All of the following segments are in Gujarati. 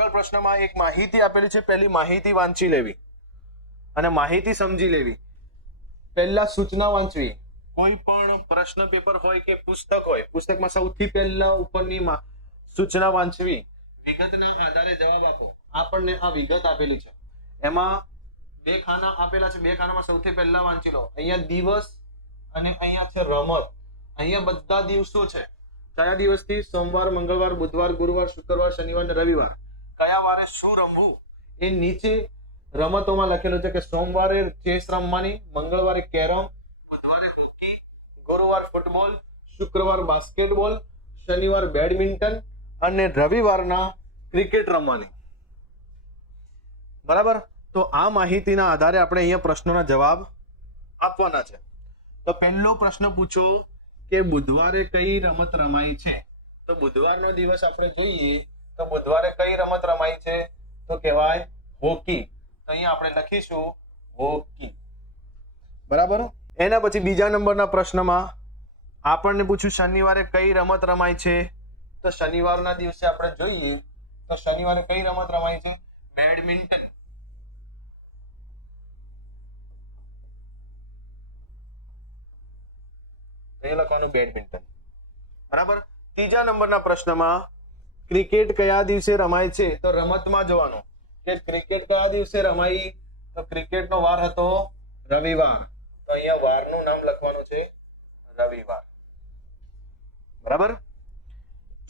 આગળ પ્રશ્નમાં એક માહિતી આપેલી છે, પહેલી માહિતી વાંચી લેવી અને માહિતી સમજી લેવી. પહેલા સૂચના વાંચવી. કોઈ પણ પ્રશ્ન પેપર હોય કે પુસ્તક હોય, પુસ્તકમાં સૌથી પહેલા ઉપરની સૂચના વાંચવી, વિગતના આધારે જવાબ આપો. આપણને આ વિગત આપેલી છે, એમાં 2 ખાના આપેલા છે. 2 ખાનામાં સૌથી પહેલા વાંચી લો. અહીંયા દિવસ અને અહીંયા છે રમત. અહીંયા બધા દિવસો છે. કયા દિવસથી? સોમવાર, મંગળવાર, બુધવાર, ગુરુવાર, શુક્રવાર, શનિવાર અને રવિવાર. કયા વારે શું રમવું એ નીચે રમતોમાં લખેલું છે કે સોમવારે ચેસ રમવાની, મંગળવારે કેરમ, બુધવારે હોકી, ગુરુવાર ફૂટબોલ, શુક્રવાર બાસ્કેટબોલ, શનિવાર બેડમિન્ટન અને રવિવારના ક્રિકેટ રમવાની. બરાબર. તો આ માહિતીના આધારે આપણે અહીંયા પ્રશ્નોના જવાબ આપવાના છે. તો પહેલો પ્રશ્ન પૂછો કે બુધવારે કઈ રમત રમાય છે? તો બુધવારનો દિવસ આપણે જોઈએ તો બુધવારે કઈ રમત રમાય છે? તો કહેવાય હોકી. તો અહીંયા આપણે લખીશું હોકી. બરાબર. એના પછી બીજા નંબરના પ્રશ્નમાં આપણને પૂછ્યું શનિવારે કઈ રમત રમાય છે? તો શનિવારના દિવસે આપણે જોઈએ તો શનિવારે કઈ રમત રમાય છે? બેડમિન્ટન. એ લખવાનું બેડમિન્ટન. બરાબર. ત્રીજા નંબરના પ્રશ્નમાં ક્રિકેટ કયા દિવસે રમાય છે? તો રમતમાં જોવાનું કે ક્રિકેટ કયા દિવસે રમાઈ? તો ક્રિકેટનો વાર હતો રવિવાર. તો અહીંયા વારનું નામ લખવાનું છે રવિવાર. બરાબર.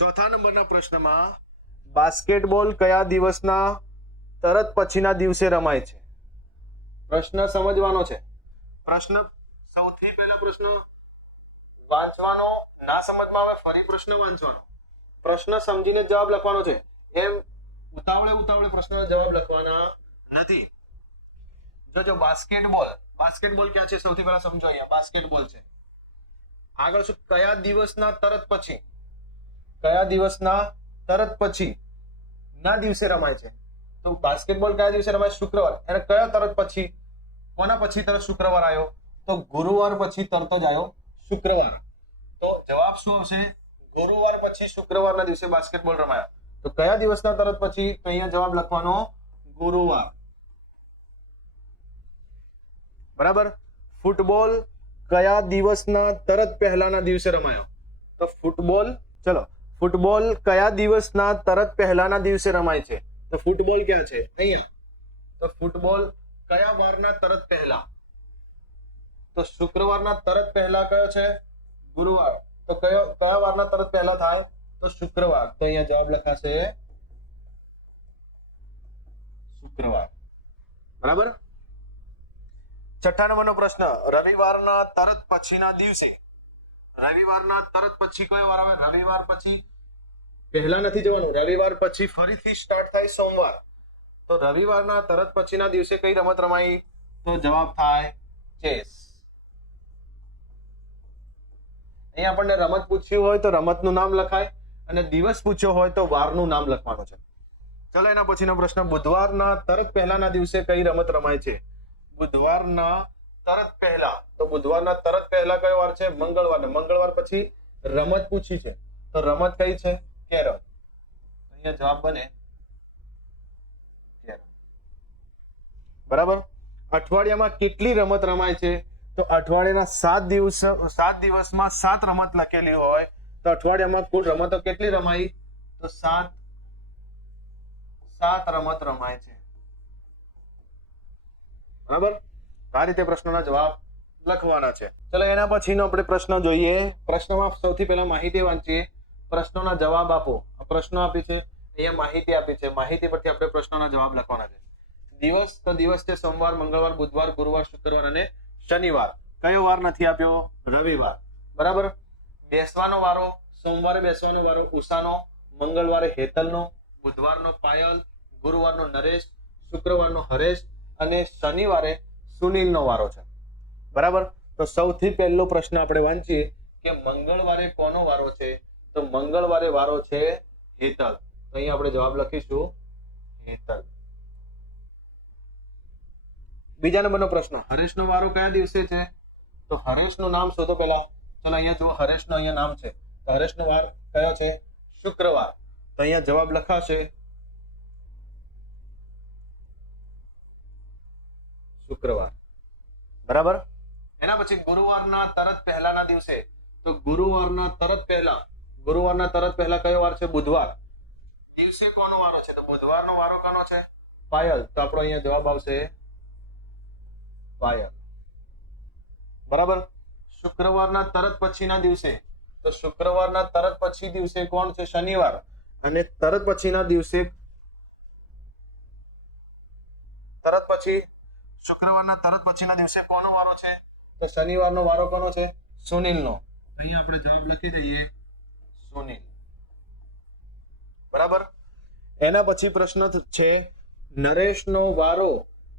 ચોથા નંબરના પ્રશ્નમાં બાસ્કેટબોલ કયા દિવસના તરત પછીના દિવસે રમાય છે? પ્રશ્ન સમજવાનો છે. પ્રશ્ન સૌથી પહેલા પ્રશ્ન વાંચવાનો, ના સમજમાં આવે ફરી પ્રશ્ન વાંચવાનો, પ્રશ્ન સમજીને જવાબ લખવાનો છે. એમ ઉતાવળે પ્રશ્નનો જવાબ લખવાના નથી. જો બાસ્કેટબોલ ક્યાં છે? સૌથી પહેલા સમજો. અહીંયા બાસ્કેટબોલ છે. આગળ શું? કયા દિવસના તરત પછી? કયા દિવસના તરત પછી ના દિવસે રમાય છે? તો બાસ્કેટબોલ કયા દિવસે રમાય? શુક્રવાર. અને કયા તરત પછી? કોના પછી તરત શુક્રવાર આવ્યો? તો ગુરુવાર પછી તરત જ આવ્યો શુક્રવાર. તો જવાબ શું આવશે? ગુરુવાર પછી શુક્રવારના દિવસે બાસ્કેટબોલ રમાયા. તો કયા દિવસના તરત પછી? તો અહીંયા જવાબ લખવાનો ગુરુવાર. બરાબર. ફૂટબોલ કયા દિવસના તરત પહેલાના દિવસે રમાયો? તો ફૂટબોલ કયા દિવસના તરત પહેલાના દિવસે રમાય છે? તો ફૂટબોલ ક્યાં છે? અહીંયા. તો ફૂટબોલ કયા વારના તરત પહેલા? તો શુક્રવારના તરત પહેલા કયો છે? ગુરુવાર. તો કયા વારના તરત પહેલા થાય? તો શુક્રવાર. તો અહીંયા જવાબ લખાશે શુક્રવાર. બરાબર. છઠ્ઠા નંબરનો પ્રશ્ન રવિવારના તરત પછીના દિવસે. રવિવારના તરત પછી કયો વાર આવે? રવિવાર પછી પહેલા નથી જવાનું. રવિવાર પછી ફરીથી સ્ટાર્ટ થાય સોમવાર. તો રવિવારના તરત પછીના દિવસે કઈ રમત રમાઈ? તો જવાબ થાય ચેસ. અહીંયા આપણને રમત પૂછ્યું હોય તો રમતનું નામ લખાય અને દિવસ પૂછ્યો હોય તો વારનું નામ લખવાનું છે. ચલો એના પછીનો પ્રશ્ન બુધવારના તરત પહેલાના દિવસે કઈ રમત રમાય છે? બુધવારના તરત પહેલા. તો બુધવારના તરત પહેલા કયો વાર છે? મંગળવાર. મંગળવાર પછી રમત પૂછી છે. તો રમત કઈ છે? કેરમ. અહીંયા જવાબ બને કેરમ. બરાબર. અઠવાડિયામાં કેટલી રમત રમાય છે? તો અઠવાડિયાના 7 દિવસમાં 7 રમત લખેલી હોય તો અઠવાડિયામાં કુલ રમતો કેટલી રમાઈ? તો 7 રમત રમાય છે. બરાબર. આ રીતે પ્રશ્નોના જવાબ લખવાના છે. ચલો એના પછીનો આપણે પ્રશ્ન જોઈએ. પ્રશ્નમાં સૌથી પહેલા માહિતી વાંચીએ. પ્રશ્નોના જવાબ આપો. પ્રશ્નો આપી છે, અહીંયા માહિતી આપી છે. માહિતી પરથી આપણે પ્રશ્નોના જવાબ લખવાના છે. દિવસ તો દિવસ છે સોમવાર, મંગળવાર, બુધવાર, ગુરુવાર, શુક્રવાર અને શનિવાર. કયો વાર નથી આપ્યો? રવિવાર. બરાબર. બેસવાનો વારો. સોમવારે બેસવાનો વારો ઉષાનો, મંગળવારે હેતલનો, બુધવારનો પાયલ, ગુરુવારનો નરેશ, શુક્રવારનો હરેશ અને શનિવારે સુનિલનો વારો છે. બરાબર. તો સૌથી પહેલો પ્રશ્ન આપણે વાંચીએ કે મંગળવારે કોનો વારો છે? તો મંગળવારે વારો છે હેતલ. તો અહીં આપણે જવાબ લખીશું હેતલ. બીજા નંબરનો પ્રશ્ન હરેશનો વારો કયા દિવસે છે? તો હરેશનું નામ શોધો પહેલા. ચલો અહીંયા જુઓ, હરેશનો અહીંયા નામ છે. તો હરેશનો વાર કયો છે? શુક્રવાર. તો અહીંયા જવાબ લખાશે શુક્રવાર, બરાબર. એના પછી ગુરુવારના તરત પહેલાના દિવસે, તો ગુરુવારના તરત પહેલા કયો વાર છે? બુધવાર. દિવસે કોનો વારો છે? તો બુધવારનો વારો કોનો છે? પાયલ. તો આપણો અહીંયા જવાબ આવશે પાયલ, બરાબર. શુક્રવારના તરત પછીના દિવસે, તો શુક્રવારના તરત પછી દિવસે કોણ છે? શનિવાર. અને તરત પછીના દિવસે શુક્રવારના તરત પછીના દિવસે કોનો વારો છે? તો શનિવારનો વારો કોનો છે? સુનિલનો. અહીંયા આપણે જવાબ લખી દઈએ સુનિલ, બરાબર. એના પછી પ્રશ્ન છે નરેશનો વારો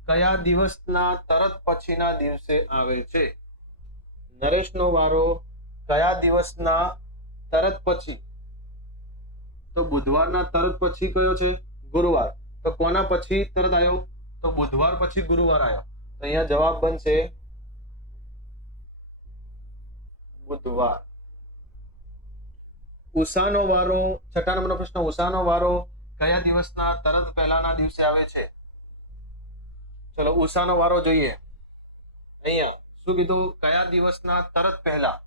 કયા દિવસના તરત પછીના દિવસે આવે છે? નરેશનો વારો કયા દિવસના તરત પછી? તો બુધવારના તરત પછી કયો છે? ગુરુવાર. તો કોના પછી તરત આવ્યો? તો બુધવાર પછી ગુરુવાર આવ્યો. તો અહીંયા જવાબ બનશે બુધવાર. ઉષાનો વારો, 6 નંબરનો પ્રશ્ન, ઉષાનો વારો કયા દિવસના તરત પહેલાના દિવસે આવે છે? ચલો ઉષાનો વારો જોઈએ. અહીંયા શું કીધું? કયા દિવસના તરત પહેલા?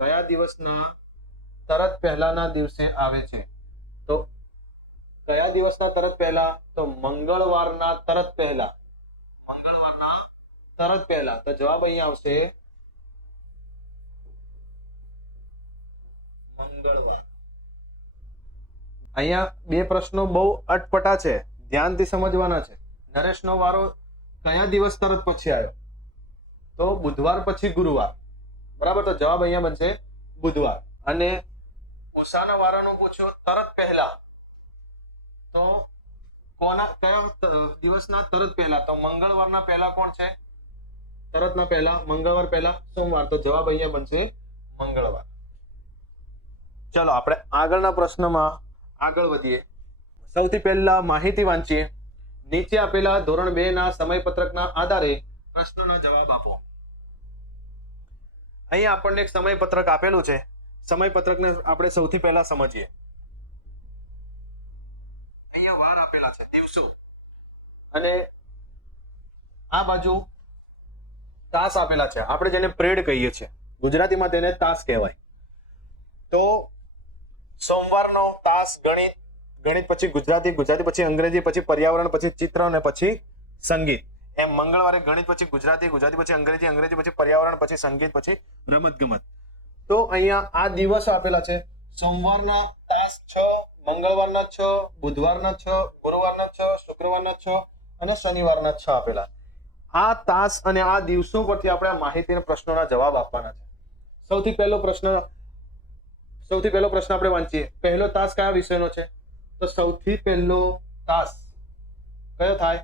કયા દિવસના તરત પહેલાના દિવસે આવે છે? તો કયા દિવસના તરત પહેલા? તો મંગળવારના તરત પહેલા. મંગળવારના તરત પહેલા. તો જવાબ અહીંયા આવશે મંગળવાર. અહીંયા બે પ્રશ્નો બહુ અટપટા છે, ધ્યાનથી સમજવાના છે. નરેશનો વારો કયા દિવસ તરત પછી આવ્યો? તો બુધવાર પછી ગુરુવાર, બરાબર. તો જવાબ અહીંયા બનશે બુધવાર. અને ઉષાના વારાનું પૂછ્યો તરત પહેલા, તો કયા દિવસના તરત પહેલા? તો મંગળવારના પહેલા કોણ છે? તરતના પહેલા મંગળવાર પહેલા સોમવાર. તો જવાબ અહીંયા બનશે મંગળવાર. ચલો આપણે આગળના પ્રશ્નમાં આગળ વધીએ. સૌથી પહેલા માહિતી વાંચીએ. નીચે આપેલા ધોરણ 2 ના સમયપત્રકના આધારે પ્રશ્નોના જવાબ આપો. અહીંયા આપણને એક સમયપત્રક આપેલું છે. સમયપત્રકને આપણે સૌથી પહેલા સમજીએ. અહીંયા વાર આપેલા છે, દિવસો, અને આ બાજુ તાસ આપેલા છે. આપણે જેને પીરિયડ કહીએ છીએ, ગુજરાતીમાં તેને તાસ કહેવાય. તો સોમવારનો તાસ ગણિત, ગણિત પછી ગુજરાતી, ગુજરાતી પછી અંગ્રેજી, પછી પર્યાવરણ, પછી ચિત્ર અને પછી સંગીત. એમ મંગળવારે ગણિત પછી ગુજરાતી, ગુજરાતી પછી અંગ્રેજી, અંગ્રેજી પછી પર્યાવરણ, પછી સંગીત, પછી રમત ગમત. તો અહીંયા આ દિવસો આપેલા છે. સોમવારના તાસ 6, મંગળવારના 6, બુધવારના 6, ગુરુવારના 6, શુક્રવારના 6 અને શનિવારના 6 આપેલા. આ તાસ અને આ દિવસો પરથી આપણે આ માહિતીના પ્રશ્નોના જવાબ આપવાના છે. સૌથી પહેલો પ્રશ્ન આપણે વાંચીએ. પહેલો તાસ કયા વિષયનો છે? તો સૌથી પહેલો તાસ કયો થાય?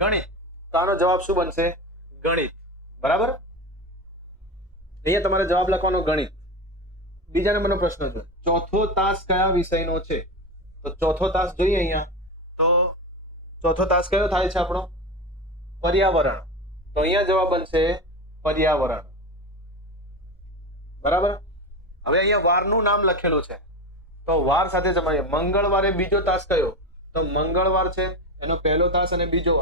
ગણિત. તો આનો જવાબ શું બનશે? ગણિત, બરાબર. અહીંયા તમારે જવાબ લખવાનો ગણિત. બીજા નંબરનો પ્રશ્ન છે, ચોથો તાસ કયા વિષયનો છે? તો ચોથો તાસ જોઈએ અહીંયા. તો ચોથો તાસ કયો થાય છે આપણો? પર્યાવરણ. તો અહીંયા જવાબ બનશે પર્યાવરણ, બરાબર. હવે અહીંયા વારનું નામ લખેલું છે, તો વાર સાથે જમાડીએ. મંગળવારે બીજો તાસ કયો? તો મંગળવાર છે, એનો પહેલો તાસ અને બીજો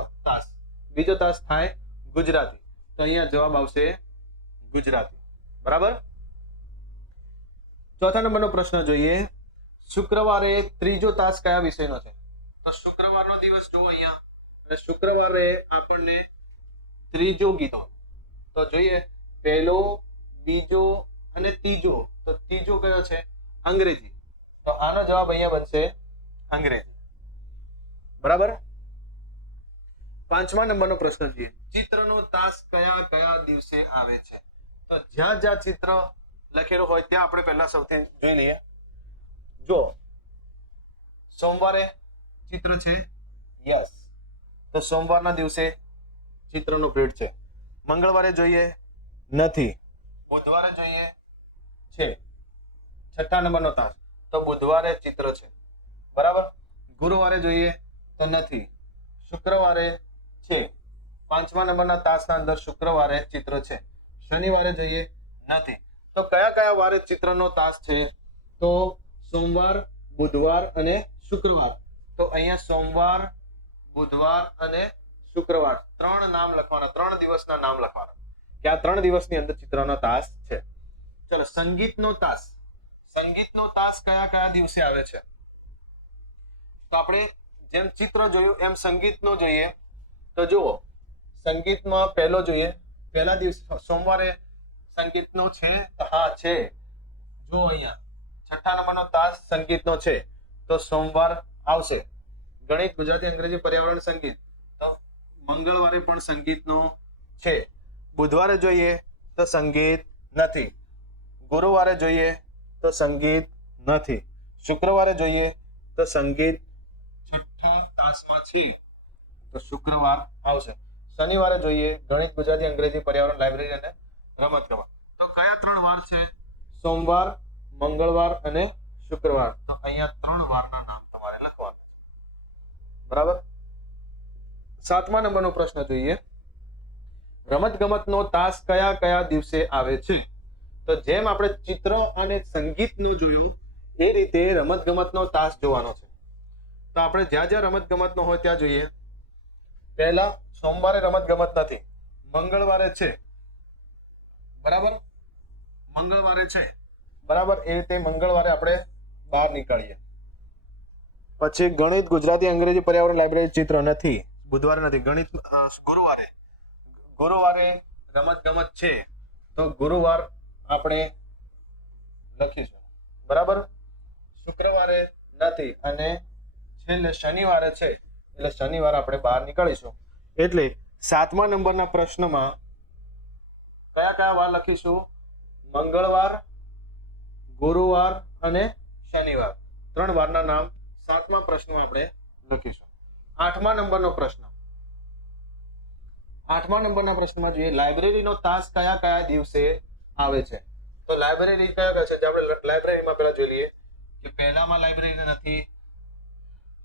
તાસ થાય ગુજરાતી. તો અહીંયા જવાબ આવશે ગુજરાતી, બરાબર. ચોથા નંબરનો પ્રશ્ન જોઈએ. શુક્રવારે ત્રીજો તાસ કયા વિષયનો છે? તો શુક્રવારનો દિવસ જુઓ અહીંયા, અને શુક્રવારે આપણને ત્રીજો કીધો. તો જોઈએ પહેલો, બીજો અને ત્રીજો. તો ત્રીજો કયો છે? અંગ્રેજી. તો આનો જવાબ અહીંયા બનશે અંગ્રેજી, બરાબર. પાંચમા નંબરનો પ્રશ્ન છે, ચિત્રનો તાસ કયા કયા દિવસે આવે છે? તો જ્યાં જ્યાં ચિત્ર લખેલું હોય ત્યાં આપણે પહેલા સૌથી જોઈ લઈએ. જો સોમવારે ચિત્ર છે, યસ, તો સોમવારના દિવસે ચિત્રનો પીરિયડ છે. મંગળવારે જોઈએ, નથી. બુધવારે જોઈએ, છે. છઠ્ઠા નંબરનો તાસ, તો બુધવારે ચિત્ર છે, બરાબર. ગુરુવારે જોઈએ તો નથી. શુક્રવારે છે. પાંચમા નંબરના તાસના અંદર શુક્રવારે ચિત્ર છે. શનિવારે જોઈએ, નથી. તો કયા કયા વારે ચિત્રનો તાસ છે? તો સોમવાર, બુધવાર અને શુક્રવાર. તો અહીંયા સોમવાર, બુધવાર અને શુક્રવાર 3 નામ લખવાના, 3 દિવસના નામ લખવાના કે આ 3 દિવસની અંદર ચિત્રનો તાસ છે. ચલો, સંગીતનો તાસ. સંગીતનો તાસ કયા કયા દિવસે આવે છે? તો આપણે જેમ ચિત્ર જોયું એમ સંગીતનો જોઈએ. તો જુઓ, સંગીતમાં પહેલો જોઈએ, પહેલા દિવસ સોમવારે સંગીતનો છે. તો હા છે, જો અહીંયા 6થા નંબરનો તાસ સંગીતનો છે તો સોમવાર આવશે. ગણિત, ગુજરાતી, અંગ્રેજી, પર્યાવરણ, સંગીત તો મંગળવારે પણ સંગીતનો છે. બુધવારે જોઈએ તો સંગીત નથી. ગુરુવારે જોઈએ તો સંગીત નથી. શુક્રવારે જોઈએ તો સંગીત 6થા તાસમાં છે તો શુક્રવાર આવશે. શનિવારે જોઈએ ગણિત, ગુજરાતી, અંગ્રેજી, પર્યાવરણ, લાઇબ્રેરી અને રમત ગમત. તો કયા 3 વાર છે? સોમવાર, મંગળવાર અને શુક્રવાર. તો અહીંયા 3 વારના નામ તમારે લખવાના છે. બરાબર. 7મા નંબરનો પ્રશ્ન જોઈએ. રમત ગમતનો તાસ કયા કયા દિવસે આવે છે? તો જેમ આપણે ચિત્ર અને સંગીતનો જોયું એ રીતે રમત ગમતનો તાસ જોવાનો છે. તો આપણે જ્યાં જ્યાં રમત ગમતનો હોય ત્યાં જોઈએ. પહેલા સોમવારે રમત ગમત નથી, મંગળવારે છે. બરાબર, મંગળવારે છે. બરાબર, એ રીતે મંગળવારે આપણે બહાર નીકળીએ. પછી ગણિત, ગુજરાતી, અંગ્રેજી, પર્યાવરણ, લાઇબ્રેરી, ચિત્ર નથી. બુધવારે નથી. ગણિત, ગુરુવારે રમત ગમત છે તો ગુરુવાર આપણે લખીશું. બરાબર, શુક્રવારે નથી અને છેલ્લે શનિવારે છે એટલે શનિવાર આપણે બહાર નીકળીશું. એટલે 7મા નંબરના પ્રશ્નમાં કયા કયા વાર લખીશું? મંગળવાર, ગુરુવાર અને શનિવાર. 3 વારના નામ 7મા પ્રશ્નમાં આપણે લખીશું. 8મા નંબરનો પ્રશ્ન. 8મા નંબરના પ્રશ્નમાં જોઈએ, લાઇબ્રેરીનો તાસ કયા કયા દિવસે આવે છે? તો લાઇબ્રેરી કયા કયા છે? જે આપણે લાઇબ્રેરીમાં પહેલા જોઈ લઈએ કે પહેલામાં લાઇબ્રેરી નથી,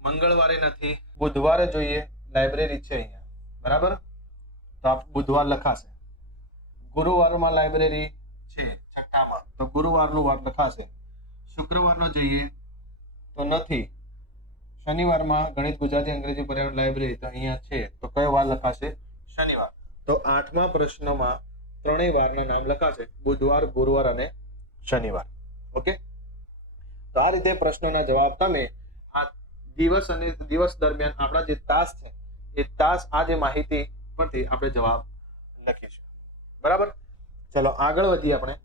મંગળવારે નથી, બુધવારે જોઈએ લાઇબ્રેરી છે અહીંયા. બરાબર, તો બુધવાર લખાશે. ગુરુવારમાં લાઇબ્રેરી છે 6થામાં તો ગુરુવારનું વાર લખાશે. શુક્રવારનો જોઈએ તો નથી. શનિવારમાં ગણિત, ગુજરાતી, અંગ્રેજી, પર્યાવરણ, લાઇબ્રેરી તો અહીંયા છે તો કયો વાર લખાશે? શનિવાર. તો 8મા પ્રશ્નમાં 3 વારના નામ લખાશે: બુધવાર, ગુરુવાર અને શનિવાર. ઓકે, તો આ રીતે પ્રશ્નોના જવાબ તમે આ દિવસ અને દિવસ દરમિયાન આપણા જે તાસ છે એ તાસ, આ જે માહિતી પરથી આપણે જવાબ લખીશું. બરાબર, ચલો આગળ વધીએ આપણે.